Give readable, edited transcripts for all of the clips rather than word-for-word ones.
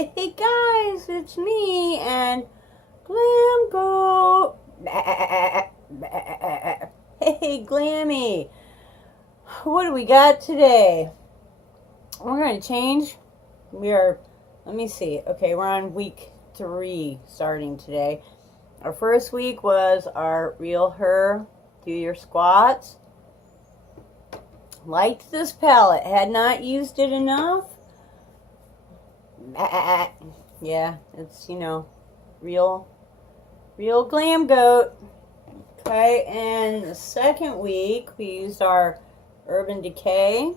Hey guys, it's me and Glam Goat. Hey Glammy, what do we got today? We're going to change. Let me see. Okay, we're on week 3 starting today. Our first week was our Real Her, Do Your Squats. Liked this palette, had not used it enough. Yeah, it's, real Glam Goat. Okay, and the second week we used our Urban Decay.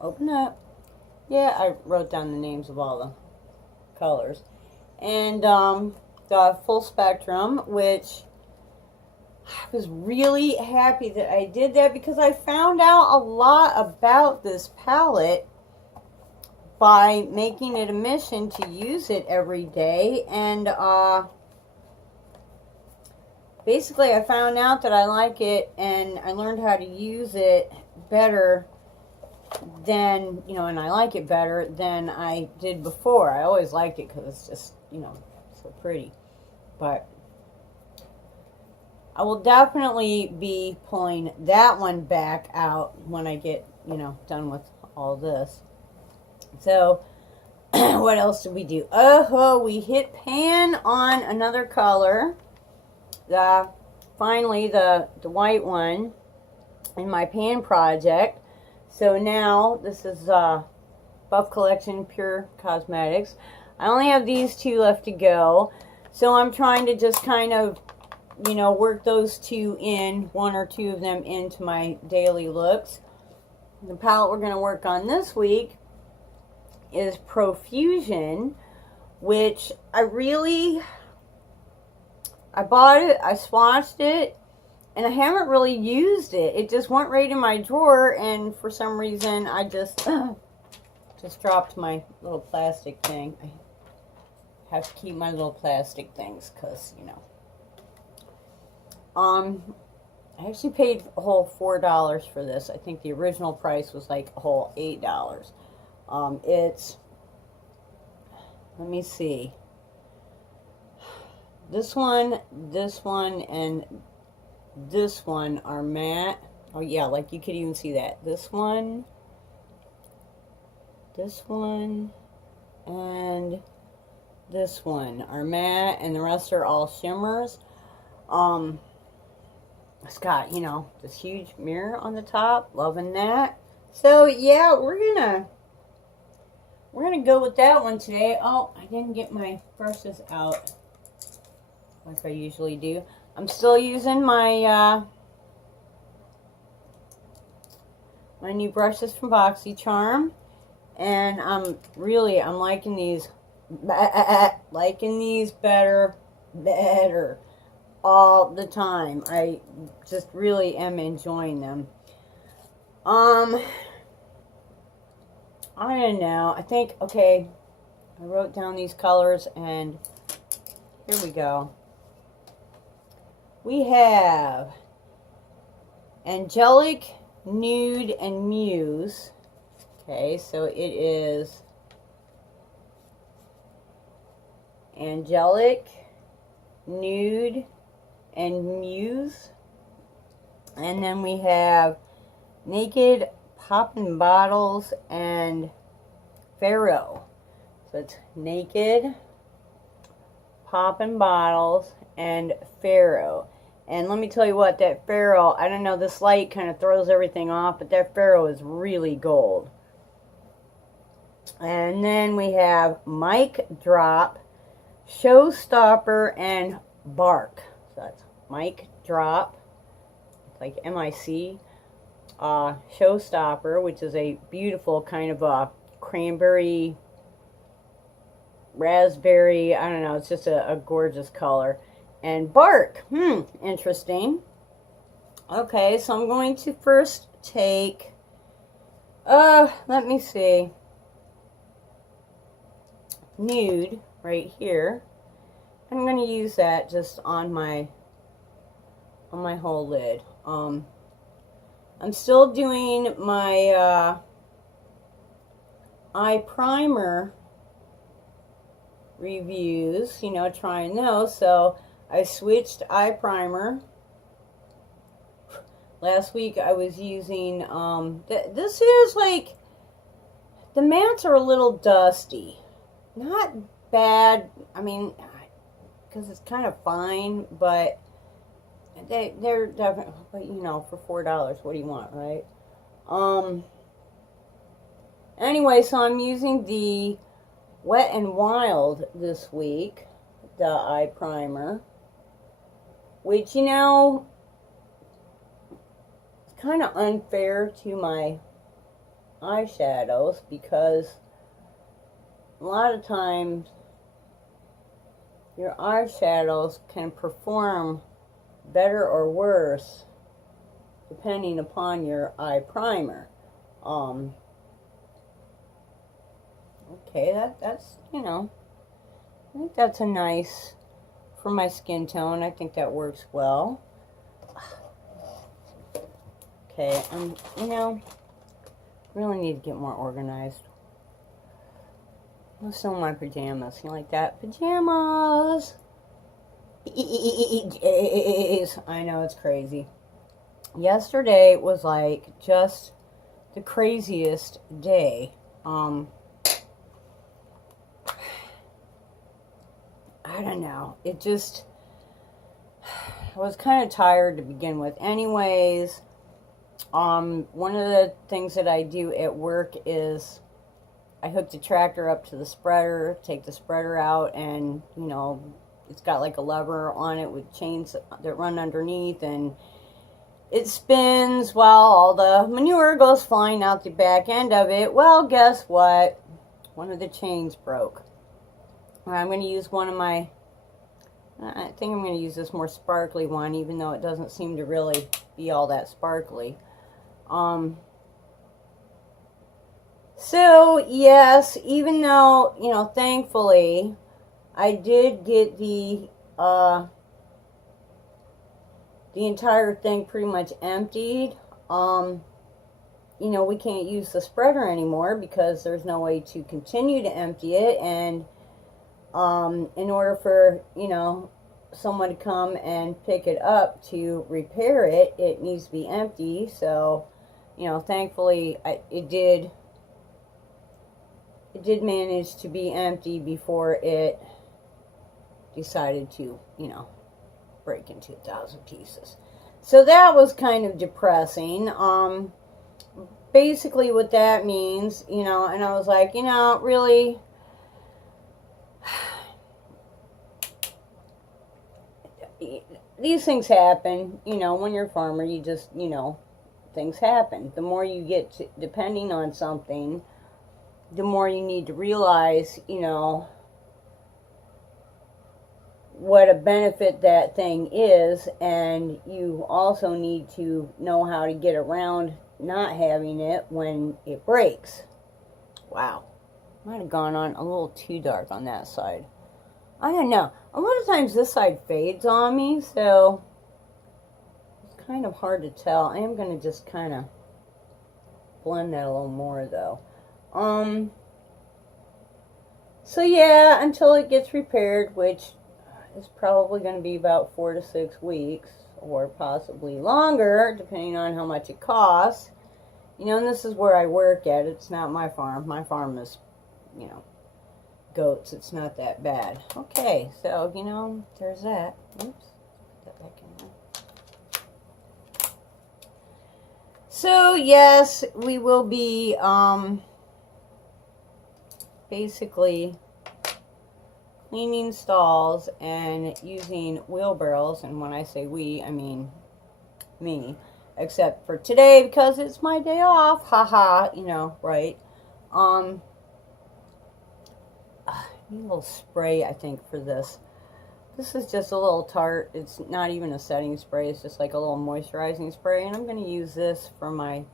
Open up. Yeah, I wrote down the names of all the colors. And the Full Spectrum, which I was really happy that I did that because I found out a lot about this palette by making it a mission to use it every day. And basically I found out that I like it, and I learned how to use it better than, and I like it better than I did before. I always liked it because it's just, so pretty. But I will definitely be pulling that one back out when I get, done with all this. So, what else did we do? Oh, we hit pan on another color. Finally, the white one in my pan project. So now, this is Buff Collection Pure Cosmetics. I only have these 2 left to go. So I'm trying to just kind of, work those 2 in, 1 or 2 of them into my daily looks. The palette we're going to work on this week is Profusion, which I bought it, I swatched it, and I haven't really used it. It just went right in my drawer, and for some reason I just dropped my little plastic thing. I have to keep my little plastic things because, I actually paid a whole $4 for this. I think the original price was like a whole $8. Let me see. This one, and this one are matte. Oh yeah, like you could even see that. This one, and this one are matte, and the rest are all shimmers. It's got, this huge mirror on the top. Loving that. So yeah, we're gonna go with that one today. Oh, I didn't get my brushes out like I usually do. I'm still using my my new brushes from BoxyCharm, and I'm liking these better all the time. I just really am enjoying them. I don't know. I think, okay, I wrote down these colors, and here we go. We have Angelic, Nude, and Muse. Okay, so it is Angelic, Nude, and Muse. And then we have Naked, Poppin' Bottles, and Pharaoh. So it's Naked, Poppin' Bottles, and Pharaoh. And let me tell you what, that Pharaoh, I don't know, this light kind of throws everything off, but that Pharaoh is really gold. And then we have Mic Drop, Showstopper, and Bark. So that's Mic Drop, like M-I-C. Showstopper, which is a beautiful kind of a cranberry, raspberry, I don't know, it's just a gorgeous color. And Bark, interesting. Okay, so I'm going to first take, let me see, Nude right here. I'm going to use that just on my whole lid. I'm still doing my eye primer reviews, you know, trying those. So I switched eye primer. Last week I was using, this is like, the mattes are a little dusty. Not bad, I mean, because it's kind of fine, but they're definitely, but you know, for $4, what do you want, right? Anyway, so I'm using the Wet n Wild this week, the eye primer, which, you know, it's kind of unfair to my eyeshadows because a lot of times your eyeshadows can perform better or worse depending upon your eye primer. Okay, that's, you know, I think that's a nice, for my skin tone, I think that works well. Okay, you know, really need to get more organized. Let's sew my pajamas. You like that? Pajamas! I know, it's crazy. Yesterday was like just the craziest day. I don't know. It just, I was kind of tired to begin with. Anyways, one of the things that I do at work is I hook the tractor up to the spreader, take the spreader out, and, you know, it's got like a lever on it with chains that run underneath, and it spins while all the manure goes flying out the back end of it. Well, guess what? One of the chains broke. I'm going to use one of my, I think I'm going to use this more sparkly one, even though it doesn't seem to really be all that sparkly. So, yes, even though, you know, thankfully, I did get the entire thing pretty much emptied. You know, we can't use the spreader anymore because there's no way to continue to empty it, and in order for, you know, someone to come and pick it up to repair it, it needs to be empty. So, you know, thankfully, it did manage to be empty before it decided to, you know, break into 1,000 pieces. So that was kind of depressing. Basically what that means, you know, and I was like, you know, really, these things happen, you know, when you're a farmer, you just, you know, things happen. The more you get to, depending on something, the more you need to realize, you know, what a benefit that thing is, and you also need to know how to get around not having it when it breaks. Wow. Might have gone on a little too dark on that side. I don't know. A lot of times this side fades on me, so it's kind of hard to tell. I am going to just kind of blend that a little more, though. So yeah, until it gets repaired, which is probably going to be about 4 to 6 weeks, or possibly longer, depending on how much it costs. You know, and this is where I work at. It's not my farm. My farm is, you know, goats. It's not that bad. Okay, so, you know, there's that. Oops. Put that back in there. So, yes, we will be, basically cleaning stalls and using wheelbarrows. And when I say we, I mean me. Except for today, because it's my day off. Haha, you know, right? I need a little spray, I think, for this. This is just a little tart. It's not even a setting spray. It's just like a little moisturizing spray. And I'm going to use this for my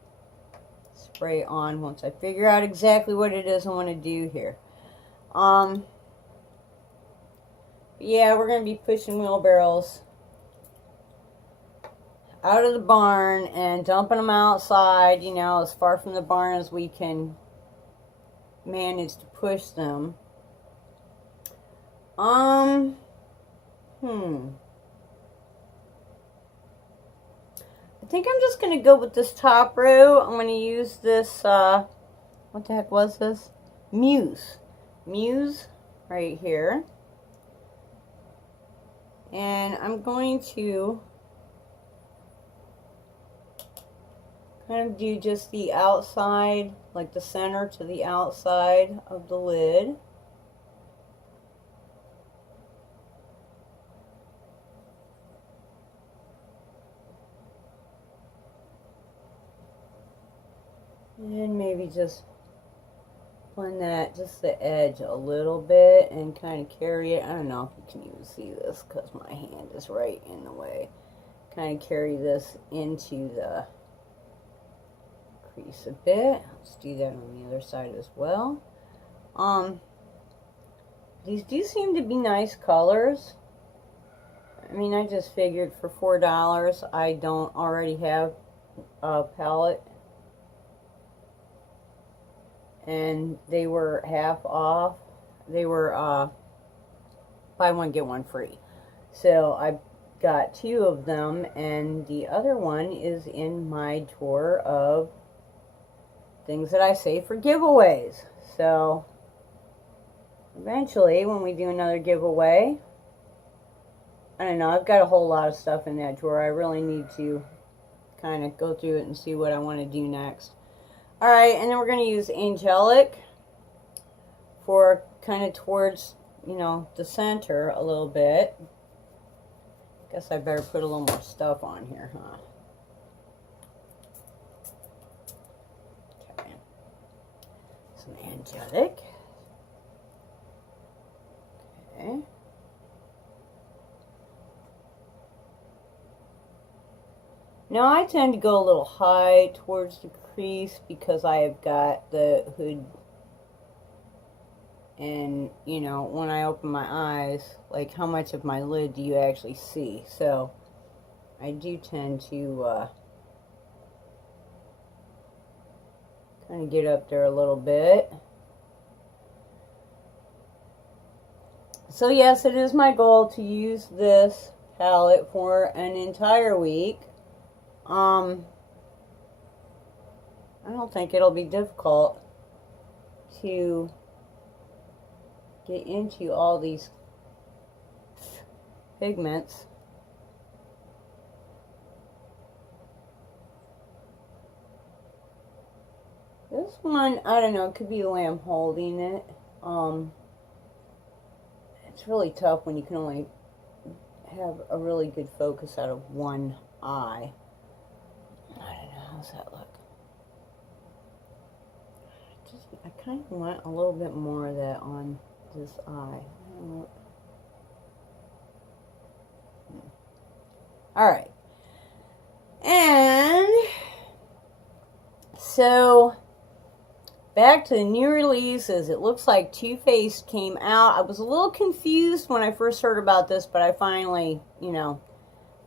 spray on once I figure out exactly what it is I want to do here. Yeah, we're going to be pushing wheelbarrows out of the barn and dumping them outside, you know, as far from the barn as we can manage to push them. I think I'm just going to go with this top row. I'm going to use this, what the heck was this? Muse right here. And I'm going to kind of do just the outside, like the center to the outside of the lid. And maybe just blend that, just the edge a little bit, and kind of carry it. I don't know if you can even see this because my hand is right in the way. Kind of carry this into the crease a bit. Let's do that on the other side as well. These do seem to be nice colors. I mean, I just figured for $4 I don't already have a palette. And they were half off. They were buy one get one free. So I got 2 of them, and the other one is in my drawer of things that I save for giveaways. So eventually, when we do another giveaway, I don't know, I've got a whole lot of stuff in that drawer. I really need to kind of go through it and see what I want to do next. Alright, and then we're going to use Angelic for kind of towards, you know, the center a little bit. Guess I better put a little more stuff on here, huh? Okay. Some Angelic. Okay. Now I tend to go a little high towards the crease because I have got the hood, and you know, when I open my eyes, like how much of my lid do you actually see? So I do tend to kind of get up there a little bit. So yes, it is my goal to use this palette for an entire week. I don't think it'll be difficult to get into all these pigments. This one, I don't know, it could be the way I'm holding it. It's really tough when you can only have a really good focus out of one eye. I don't know, how's that look? I kind of want a little bit more of that on this eye. Alright. And so back to the new releases. It looks like Too Faced came out. I was a little confused when I first heard about this, but I finally, you know,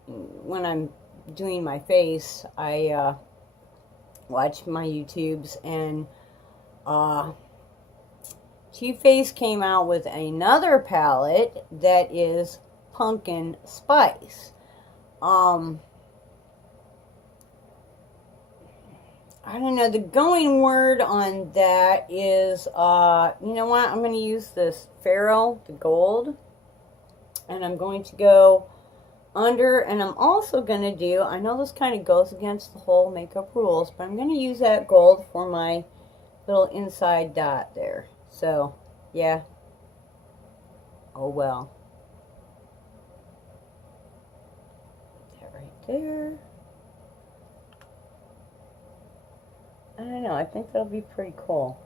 when I'm doing my face, I watch my YouTubes, and Too Faced came out with another palette that is pumpkin spice. I don't know, the going word on that is, you know what, I'm going to use this Pharaoh, the gold, and I'm going to go under, and I'm also going to do, I know this kind of goes against the whole makeup rules, but I'm going to use that gold for my little inside dot there. So, yeah. Oh well. That right there. I don't know, I think that'll be pretty cool.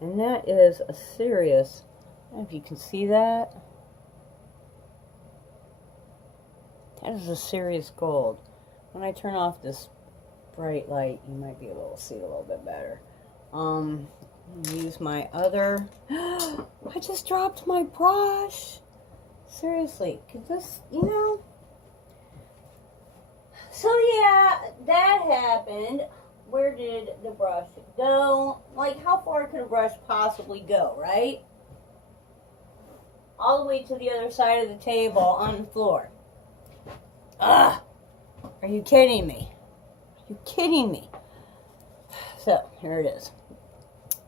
And that is a serious, I don't know if you can see that. That is a serious gold. When I turn off this bright light, you might be able to see it a little bit better. Use my other, I just dropped my brush. Seriously, could this, you know? So yeah, that happened. Where did the brush go? like, how far could a brush possibly go, right? All the way to the other side of the table on the floor. Ugh! Are you kidding me? Are you kidding me? So, here it is.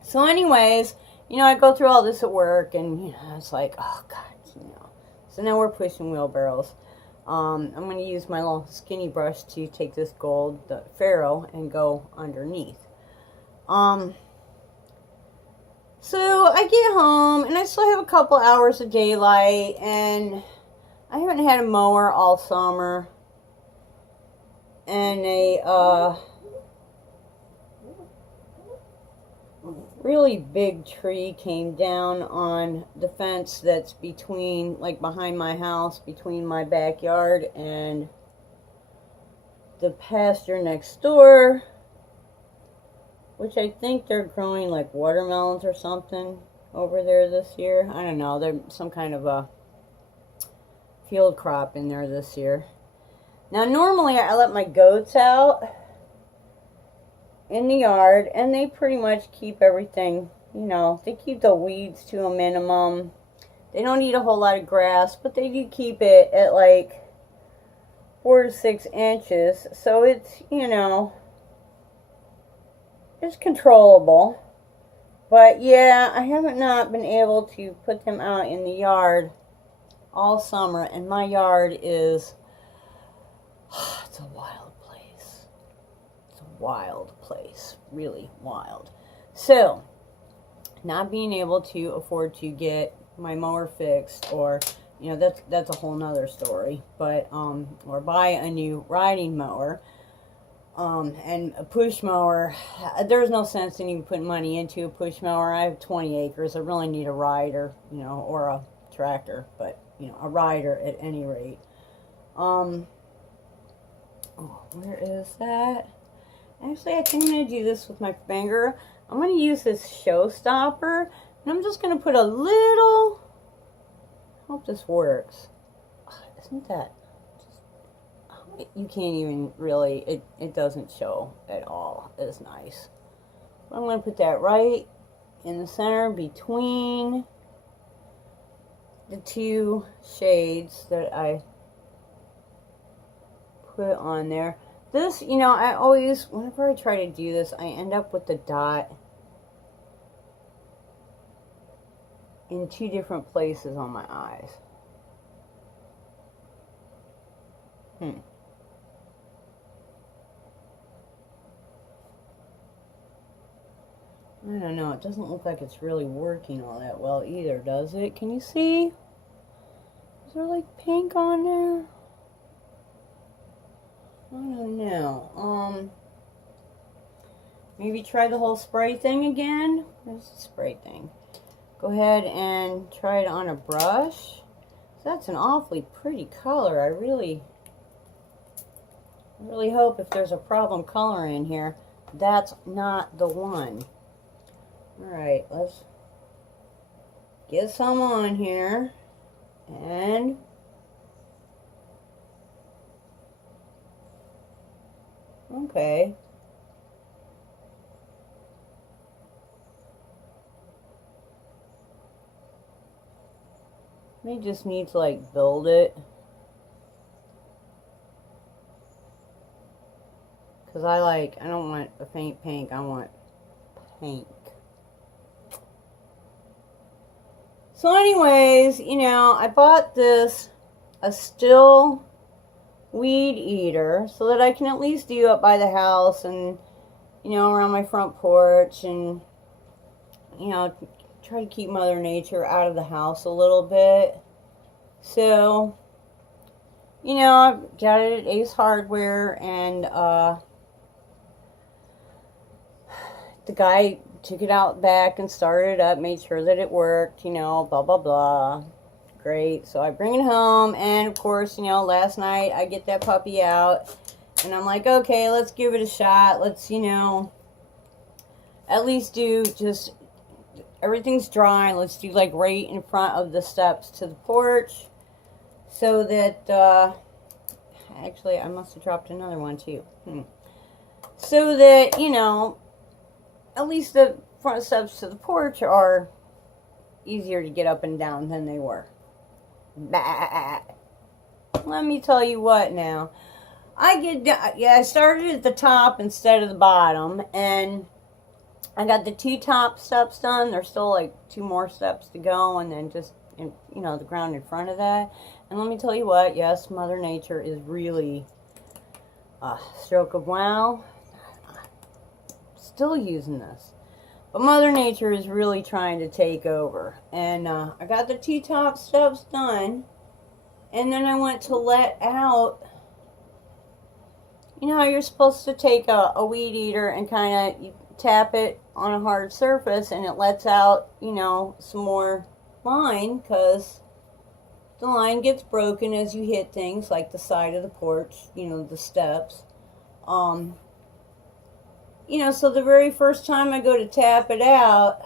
So anyways, you know, I go through all this at work, and, you know, it's like, oh, God, you know. So now we're pushing wheelbarrows. I'm going to use my little skinny brush to take this gold, the ferro, and go underneath. So I get home, and I still have a couple hours of daylight, and I haven't had a mower all summer. And a really big tree came down on the fence that's between, like, behind my house, between my backyard and the pasture next door, which I think they're growing like watermelons or something over there this year. I don't know, there's some kind of a field crop in there this year. Now normally I let my goats out in the yard, and they pretty much keep everything, you know, they keep the weeds to a minimum. They don't eat a whole lot of grass, but they do keep it at like 4 to 6 inches. So it's, you know, it's controllable. But yeah, I haven't not been able to put them out in the yard all summer, and my yard is, it's a wild place. It's a wild place, really wild. So, not being able to afford to get my mower fixed, or, you know, that's a whole nother story, but, or buy a new riding mower, and a push mower. There's no sense in even putting money into a push mower. I have 20 acres. I really need a rider, you know, or a tractor, but, you know, a rider at any rate. Oh, where is that? Actually, I think I'm going to do this with my finger. I'm going to use this showstopper, and I'm just going to put a little, hope this works. Isn't that, you can't even really, it doesn't show at all as nice. I'm going to put that right in the center between the two shades that I put on there. This, you know, I always, whenever I try to do this, I end up with the dot in 2 different places on my eyes. I don't know, it doesn't look like it's really working all that well either, does it? Can you see? Is there like pink on there? I don't know. Maybe try the whole spray thing again. There's the spray thing. Go ahead and try it on a brush. That's an awfully pretty color. I really hope if there's a problem color in here, that's not the one. Alright, let's get some on here. And okay. May just need to like build it. Cause I don't want a faint pink, I want pink. So anyways, you know, I bought this, a still weed eater, so that I can at least do up by the house and, you know, around my front porch, and, you know, try to keep Mother Nature out of the house a little bit. So, you know, I've got it at Ace Hardware, and the guy took it out back and started it up, made sure that it worked, you know, blah, blah, blah. Great. So I bring it home, and of course, you know, last night I get that puppy out, and I'm like, okay, let's give it a shot. Let's, you know, at least do just, everything's dry. Let's do like right in front of the steps to the porch, so that, actually, I must have dropped another one too. So that, you know, at least the front steps to the porch are easier to get up and down than they were. Bah. Let me tell you what now. I started at the top instead of the bottom, and I got the 2 top steps done. There's still like 2 more steps to go, and then just, the ground in front of that. And let me tell you what, yes, Mother Nature is really a stroke of wow. Still using this. But Mother Nature is really trying to take over. And I got the 2 top steps done. And then I went to let out. You know how you're supposed to take a weed eater and kind of tap it on a hard surface and it lets out, some more line, because the line gets broken as you hit things like the side of the porch, the steps. So the very first time I go to tap it out,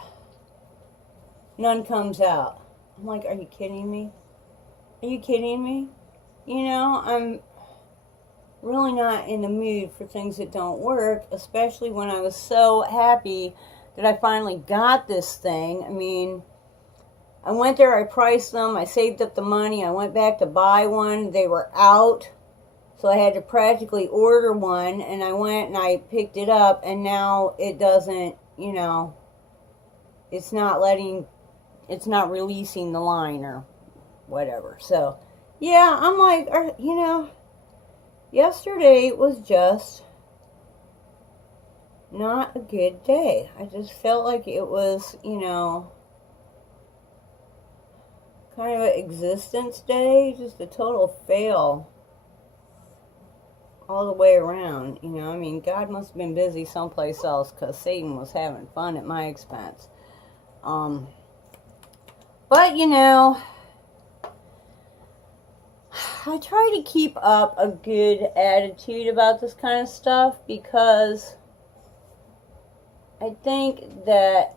none comes out. I'm like, are you kidding me? Are you kidding me? I'm really not in the mood for things that don't work, especially when I was so happy that I finally got this thing. I mean, I went there, I priced them, I saved up the money, I went back to buy one, they were out. So I had to practically order one, and I went and I picked it up, and now it doesn't, it's not releasing the line or whatever. So, yeah, I'm like, yesterday was just not a good day. I just felt like it was, kind of an existence day, just a total fail. All the way around, God must have been busy someplace else, because Satan was having fun at my expense. But, I try to keep up a good attitude about this kind of stuff, because I think that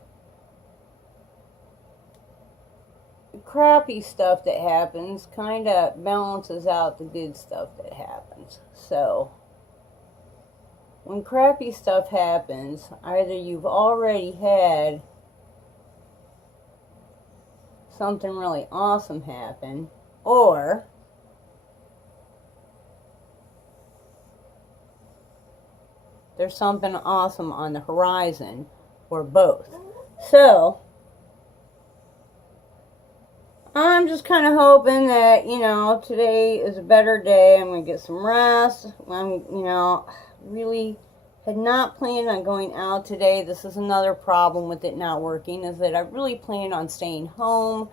crappy stuff that happens kind of balances out the good stuff that happens. So when crappy stuff happens, either you've already had something really awesome happen, or there's something awesome on the horizon, or both. So I'm just kind of hoping that, today is a better day. I'm going to get some rest. Really had not planned on going out today. This is another problem with it not working, is that I really planned on staying home,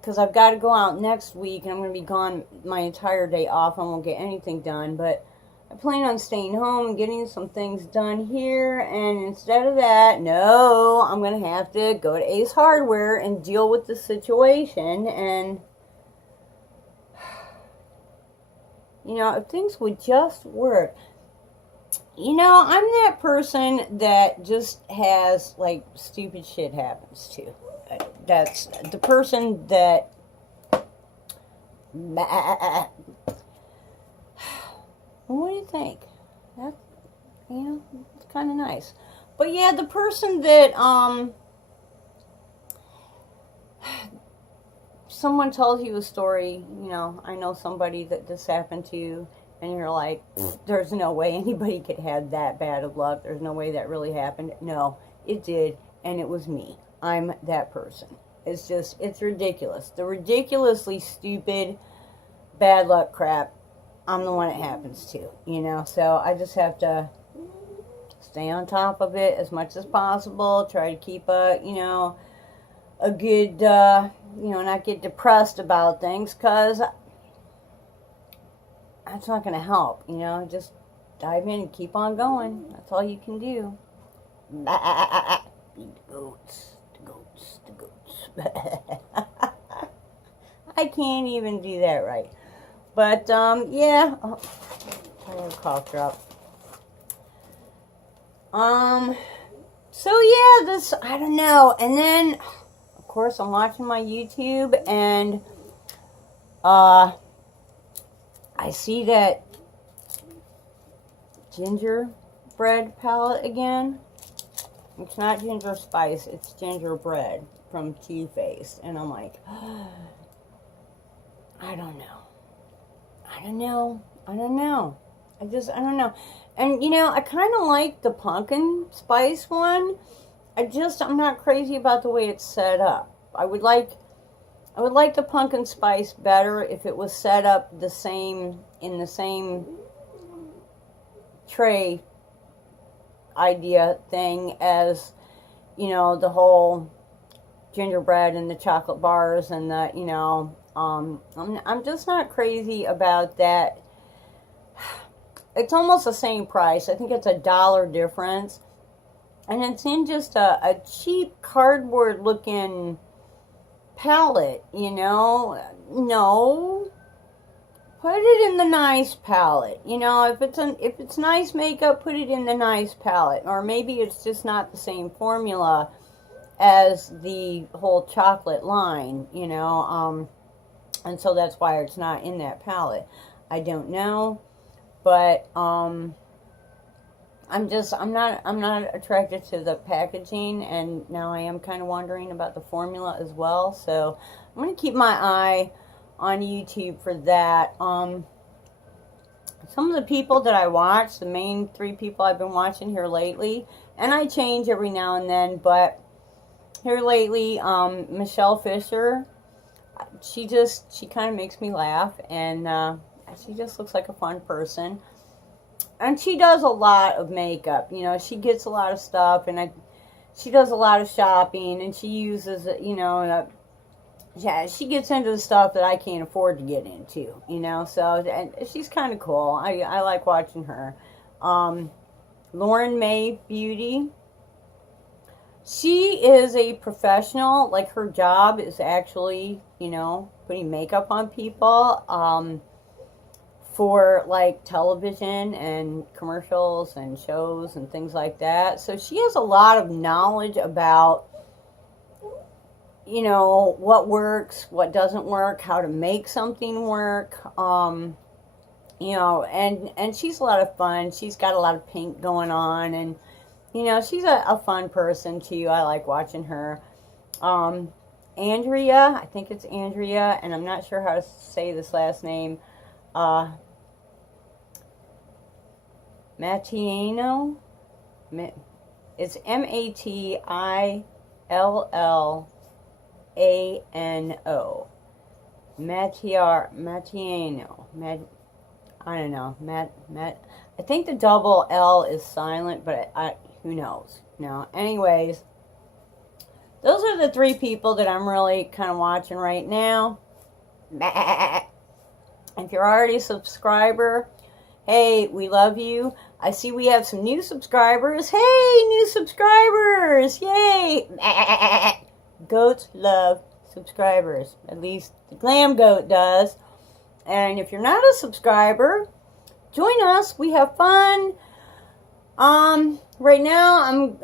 because I've got to go out next week, and I'm going to be gone my entire day off. I won't get anything done, but I plan on staying home and getting some things done here, and instead of that, no, I'm going to have to go to Ace Hardware and deal with the situation, and, if things would just work. I'm that person that just has, like, stupid shit happens to. That's the person that... What do you think? That's, it's kind of nice. But yeah, the person that, someone tells you a story, I know somebody that this happened to, and you're like, there's no way anybody could have that bad of luck. There's no way that really happened. No, it did, and it was me. I'm that person. It's ridiculous. The ridiculously stupid bad luck crap, I'm the one it happens to, so I just have to stay on top of it as much as possible, try to keep a good, not get depressed about things, because that's not going to help, just dive in and keep on going. That's all you can do. Feed the goats, the goats, the goats. I can't even do that right. But, yeah. Oh, I have a cough drop. So, yeah, I don't know. And then, of course, I'm watching my YouTube, and, I see that gingerbread palette again. It's not ginger spice, it's gingerbread from Too Faced. And I'm like, I don't know. I don't know. I don't know. I don't know. And, you know, I kind of like the pumpkin spice one. I'm not crazy about the way it's set up. I would like the pumpkin spice better if it was set up in the same tray idea thing as, you know, the whole gingerbread and the chocolate bars and the, you know, I'm just not crazy about that. It's almost the same price. I think it's $1 difference. And it's in just a cheap cardboard looking palette, you know. No. Put it in the nice palette. You know, if it's nice makeup, put it in the nice palette. Or maybe it's just not the same formula as the whole chocolate line, you know. And so that's why it's not in that palette. I don't know. But I'm not attracted to the packaging, and now I am kind of wondering about the formula as well. So I'm going to keep my eye on YouTube for that. Some of the people that I watch, the main 3 people I've been watching here lately, and I change every now and then, but here lately, Michelle Fisher, she kind of makes me laugh, and she just looks like a fun person. And she does a lot of makeup. You know, she gets a lot of stuff, and she does a lot of shopping, and she uses, you know, yeah, she gets into the stuff that I can't afford to get into, you know. So, and she's kind of cool. I like watching her. Lauren May Beauty. She is a professional. Like, her job is actually, you know, putting makeup on people. For like television and commercials and shows and things like that. So she has a lot of knowledge about, you know, what works, what doesn't work, how to make something work. You know, and she's a lot of fun. She's got a lot of pink going on, and, you know, she's a fun person too. I like watching her. Andrea, I think it's Andrea, and I'm not sure how to say this last name. Mattiano. It's Matillano. Mattiano. I don't know. I think the double L is silent, but who knows? No. Anyways, those are the 3 people that I'm really kind of watching right now. If you're already a subscriber, hey, we love you. I see we have some new subscribers. Hey, new subscribers! Yay! Goats love subscribers. At least the glam goat does. And if you're not a subscriber, join us. We have fun. Right now I'm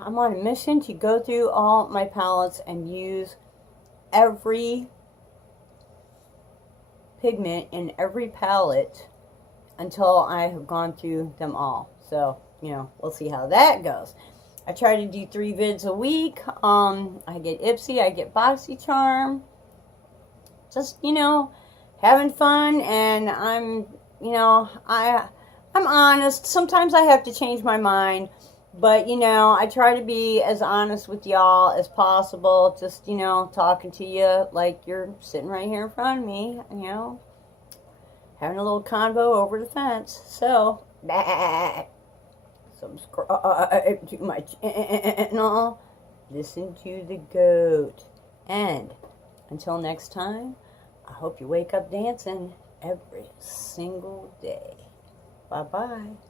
on a mission to go through all my palettes and use every pigment in every palette until I have gone through them all. So, you know, we'll see how that goes. I try to do 3 vids a week. I get Ipsy, I get BoxyCharm. Just, you know, having fun, and I'm honest. Sometimes I have to change my mind, but, you know, I try to be as honest with y'all as possible. Just, you know, talking to you like you're sitting right here in front of me, you know, having a little convo over the fence. So, subscribe to my channel. Listen to the goat. And until next time, I hope you wake up dancing every single day. Bye-bye.